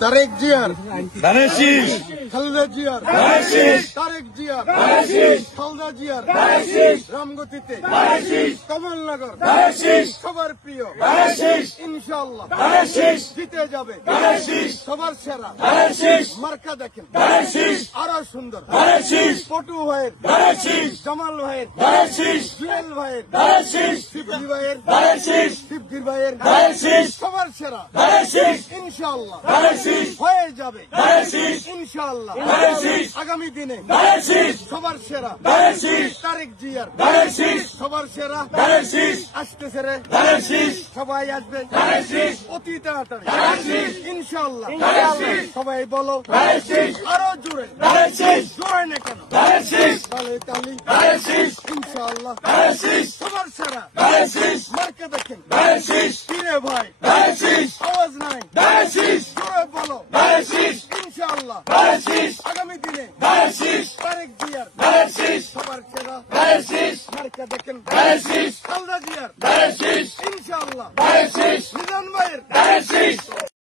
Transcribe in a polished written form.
তারেক জিয়ার ধানের খালেদা জিয়ার ধানের শীষ তারেক জিয়ার ধানের শীষ খালেদা জিয়ার ধানের শীষ রামগতিতে ধানের শীষ কমলনগর ধানের শীষ সবার প্রিয় ধানের শীষ ইনশাআল্লাহ ধানের শীষ জিতে যাবে ধানের শীষ সবার সেরা ধানের শীষ মার্কা দেখেন ধানের শীষ আরো সুন্দর ধানের শীষ পটু ভাইয়ের ধানের শীষ জামাল ভাইয়ের ধানের শীষ জুয়েল ভাইয়ের ধানের শীষ শিবজি ভাইয়ের ধানের শীষ শিবগির ভাইয়ের ধানের শীষ সবার সেরা ধানের শীষ ইনশাআল্লাহ ধানের শীষ হয়ে যাবে ধানের শীষ ইনশাআল্লাহ ধানের শীষ আগামী দিনে ধানের শীষ সবার সেরা ধানের শীষ তারেক জিয়ার ধানের শীষ সবার সেরা ধানের শীষ আসতেছে রে ধানের শীষ সবাই আসবে ধানের শীষ অতি তাড়াতাড়ি ধানের শীষ ইনশাআল্লাহ ধানের শীষ সবাই বলো ধানের শীষ আরো জোরে ধানের শীষ জোরে না কেন ধানের শীষ তালে তালি ধানের শীষ ইনশাআল্লাহ ধানের শীষ সবার সেরা ধানের শীষ মার্কে দেখেন ধানের শীষ কিরে ভাই ধানের শীষ আওয়াজ নাই ধানের শীষ জোরে বলো ধানের শীষ ইনশাআল্লাহ ধানের শীষ আগামী দিনে ধানের শীষ তারেক জিয়ার ধানের শীষ সবার সেরা ধানের শীষ মার্কে দেখেন ধানের শীষ খালেদা জিয়ার ধানের শীষ ইনশাআল্লাহ ধানের শীষ